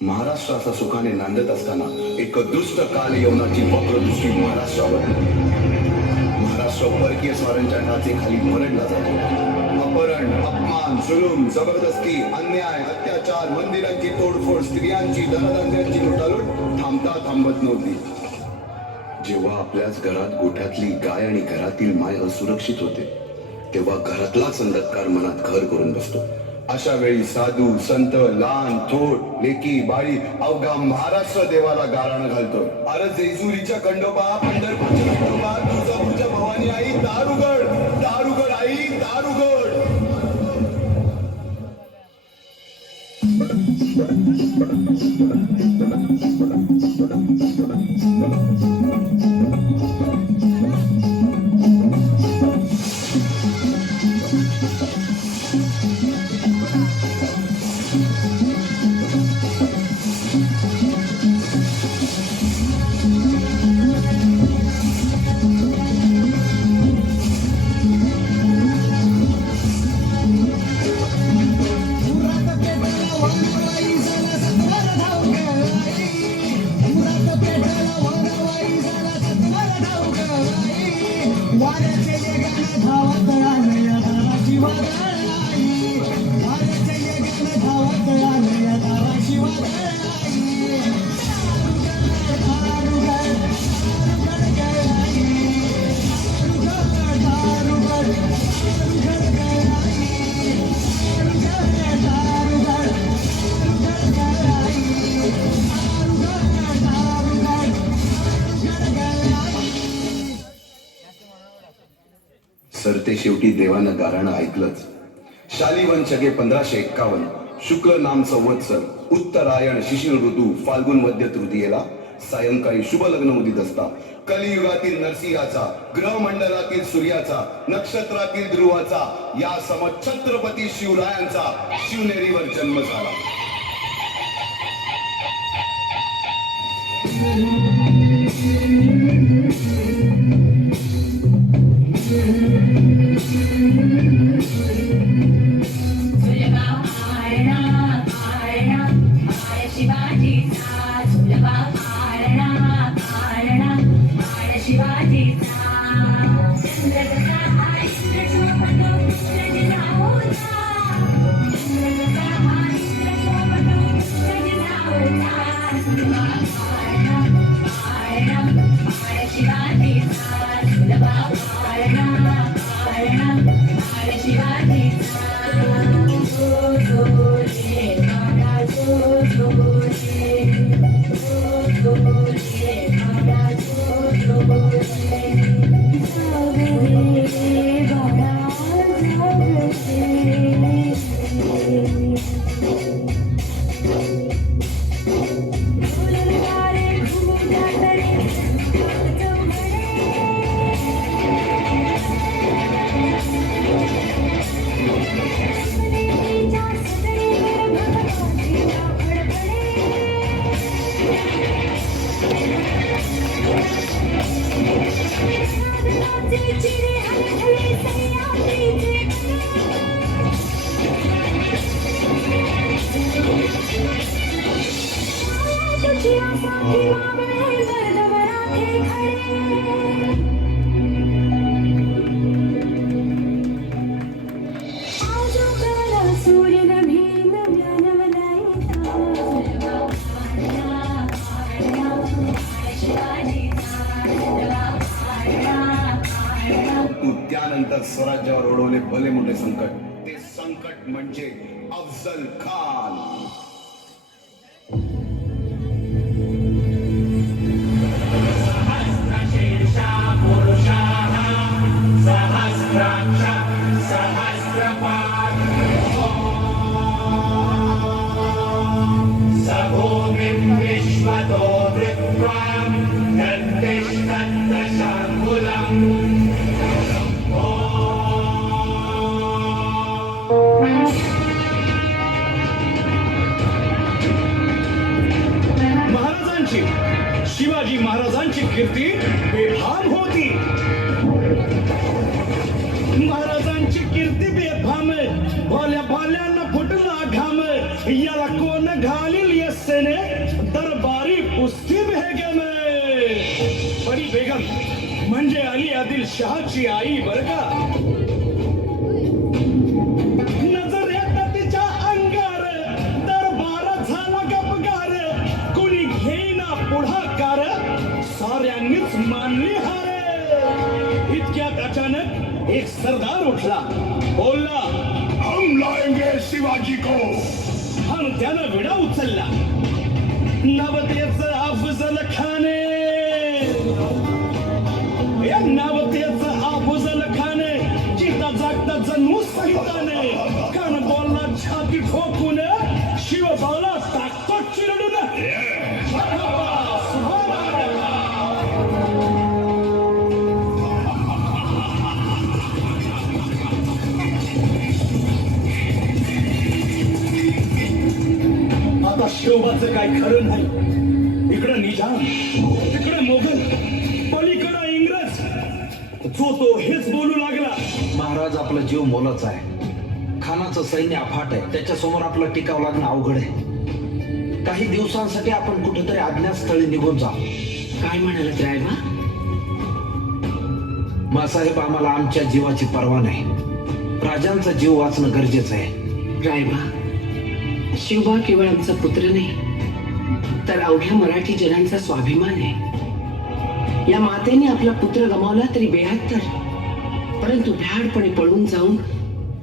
महाराष्ट्राचा सुखाने नांदत असताना एक दुष्ट काल यवनाची वक्रदृष्टी महाराष्ट्रावर. महाराष्ट्र परकीय स्वारांच्या टाचेखाली मरडला जातो. अपहरण, अपमान, जुलूम, जबरदस्ती, अन्याय, अत्याचार, मंदिरांची तोडफोड, स्त्रियांची, धनधान्यांची लुटालूट थांबत नव्हती. जेव्हा आपल्याच घरात गोठ्यातली गाय आणि घरातील माय असुरक्षित होते, तेव्हा घरातलाच अंधकार मनात घर करून बसतो. अशा वेळी साधू, संत, लहान, थोर, लेकी, बाळी अवघा महाराष्ट्र देवाला गाराण घालतोय. अरे जेजुरीच्या खंडोबा, पंढरपूरच्या खंडोबा, तुळजापूरच्या भवानी आई, दारुगड, दारुगड आई, दारुगड. सरते शेवटी देवानं गाराणं ऐकलंच. शालिवन शके 1551 शुक्ल नाम संवत्सर, उत्तरायण, शिशिर ऋतू, फाल्गुन मध्य तृतीयेला सायंकाळी शुभ लग्न उदित असता कलियुगातील नरसिंहाचा, ग्रहमंडलातील सूर्याचा, नक्षत्रातील ध्रुवाचा, या सम छत्रपती शिवरायांचा शिवनेरीवर जन्म झाला. त्यानंतर स्वराज्यावर ओढवले भले मोठे संकट. ते संकट म्हणजे अफजल खान. विश्वतो वृत्वा नन्दिष्टन्द शाङ्गुल महाराजांची शिवाजी महाराजांची कीर्ती बेफाम होती. महाराजांची कीर्ती बेफाम, भोल्या भाल्यांना फुटला घाम, याला कोण घालील यस्सेने दरबारी कुस्ती बेगम. बडी बेगम म्हणजे अली आदिल शहाची आई बर का. नजर येत तिच्या अंगार, दरबार झाला गपगार, कुणी घेईना पुढाकार, साऱ्यांनीच मानली हार. इतक्यात अचानक एक सरदार उठला, बोलला, हम लाएंगे शिवाजी को. आणि त्यानं विडा उचलला. नवतेचं अफजल खाने, या नवतेचं अफजल खाने, जिता जागता जणू सहिताने, कान बोलला छाती ठोकून, शिव बाला टाकतो चिरडून. आता शिवबाचं काय खरं नाही. इकडं निजाम, तिकडे मोगल, पलीकडं इंग्रज, जो तो हेच बोलू लागला. महाराज, आपला जीव मोलाचा आहे. खानाचं सैन्य अफाट आहे, त्याच्यासमोर आपला टिकाव लागणं अवघड आहे. काही दिवसांसाठी आपण कुठेतरी अज्ञातस्थळी निघून जाऊ. काय म्हणालात रायबा? मासाहेब, आम्हाला आमच्या जीवाची पर्वा नाही. राजांचा जीव वाचणं गरजेचं आहे. रायबा, शिवबा केवळ आमचा पुत्र नाही, तर अवघ्या मराठी जनांचा स्वाभिमान आहे. या मातेने आपला पुत्र गमावला तरी 72, परंतु भ्याडपणे पळून जाऊन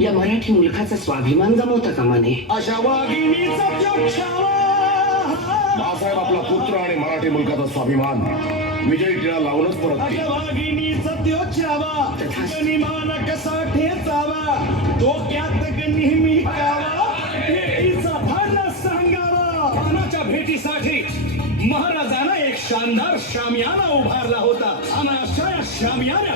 या मराठी मुलखाचा स्वाभिमान गमावता कामा नये. अशा वाघिणीचा त्यो छावा. मासाहेब, आपला पुत्र आणि मराठी मुलकाचा स्वाभिमान विजयी टिळा लावूनच परत अशा वाघिणीचा त्यो छावा, गनिमान कसा ठेचावा, डोक्यात नेहमी कावा, भेटीचा भांडा सांगावा. खानाच्या भेटीसाठी महाराजांना एक शानदार शामियाना उभारला होता. आणि अशा या शामियाना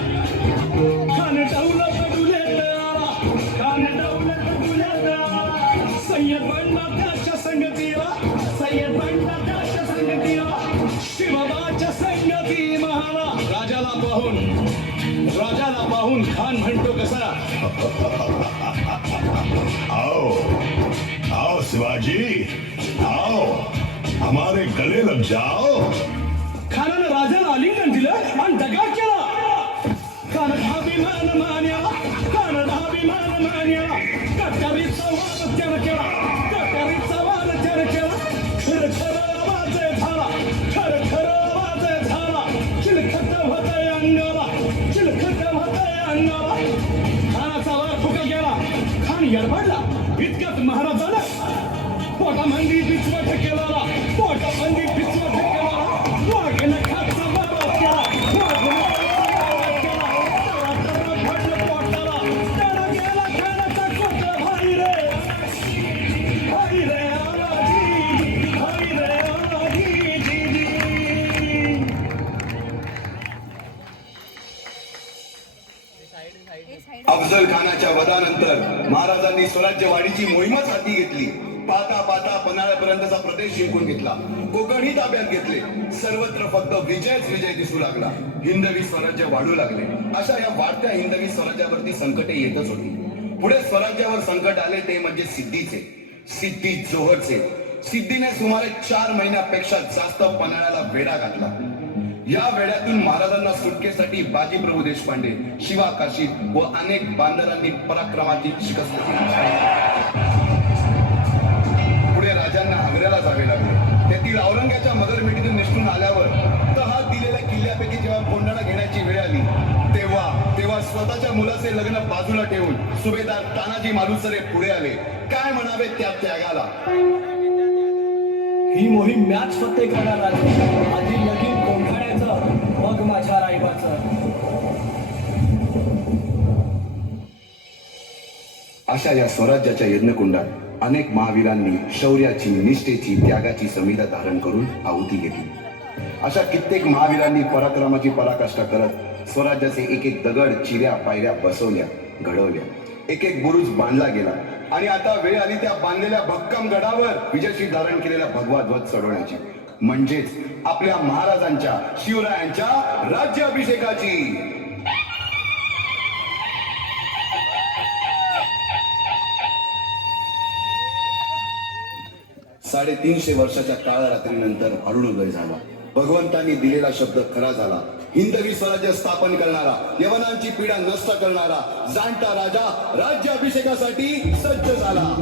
खान डौलत डुलेत आला, खान डौलत डुलेत आला. सय्यद बंडा त्याच्या संगतीला, सय्यद बंडा त्याच्या संगतीला, शिवबाच्या संगती महाला. राजाला पाहून खान म्हणतो कसा, आओ आओ शिवाजी, आओ हमारे गले लग जाओ. खानानं राजाला आलिंगन दिलं आणि दगा केला. खान धाबिमान मान्या, खान धाबिमान मान्या, कटारीचा वाद त्यानं केला, कटारीचा वाद त्यानं केला. खरखर आवाज झाला, खरखर आवाज झाला, चिलखत होतंय अंगाला, चिलखत होतंय अंगाला. खानाचा वार फुका गेला, खान यडबडला. इतक्यात महाराजानं पोटामंदी पिचवट केला, पोटामंदी पिचवट केला. वाघेनं खाचा बरोबर केला, वाघेनं बरोबर केला. तवा घडलं पोटाला, त्याला गेला खानाचा कोट. भाई रे, भाई रे, आलाजी, भाई रे, आलाजी, जी. अफजल खानाच्या वधानंतर महाराजांनी स्वराज्यवाढीची मोहीमच हाती घेतली. पाहता पाहता पन्हाळ्यापर्यंतचा प्रदेश जिंकून घेतला, कोकणही ताब्यात घेतले. सर्वत्र फक्त विजयच विजय दिसू लागला. हिंदवी स्वराज्य वाढू लागले. अशा या वाढत्या हिंदवी स्वराज्यावरती संकटे येतच होती. पुढे स्वराज्यावर संकट आले ते म्हणजे सिद्धीचे, सिद्धी जोहरचे. सिद्धीने सुमारे 4 महिन्यापेक्षा जास्त पन्हाळ्याला वेढा घातला. या वेड्यातून महाराजांना सुटकेसाठी बाजीप्रभू देशपांडे, शिवा काशी व अनेक बांधरांनी पराक्रमाची शिकस्त केली. पुढे राजांना आग्र्याला जावे लागले. तेथील औरंगाच्या मगरमिठीतून निष्ठून आल्यावर तहात दिलेल्या किल्ल्यापैकी जेव्हा कोंडाणा घेण्याची वेळ आली, तेव्हा स्वतःच्या मुलाचे लग्न बाजूला ठेवून सुभेदार तानाजी मालुसरे पुढे आले. काय म्हणावे त्या त्यागाला. ही मोहीम मॅच फत्ते करणार आहे. आधी लगीन कोंढाण्याचं, मग माझ्या रायबाचं. अशा या स्वराज्याच्या यज्ञकुंडात अनेक महावीरांनी शौर्याची, निष्ठेची, त्यागाची संविधा धारण करून आहुती घेतली. अशा कित्येक महावीरांनी पराक्रमाची पराकाष्ठा करत स्वराज्याचे एक एक दगड, चिऱ्या, पायऱ्या बसवल्या, घडवल्या. एक एक बुरुज बांधला गेला आणि आता वेळ आली त्या बांधलेल्या भक्कम गडावर विजयशी धारण केलेला भगवा ध्वज चढवण्याची. म्हणजेच आपल्या महाराजांच्या शिवरायांच्या राज्याभिषेकाची. 350 वर्षाच्या काळरात्रीनंतर अरुणोदय झाला. भगवंतांनी दिलेला शब्द खरा झाला. हिंदवी स्वराज्य स्थापन करणारा, यवनांची पीडा नष्ट करणारा जाणता राजा राज्याभिषेकासाठी सज्ज झाला.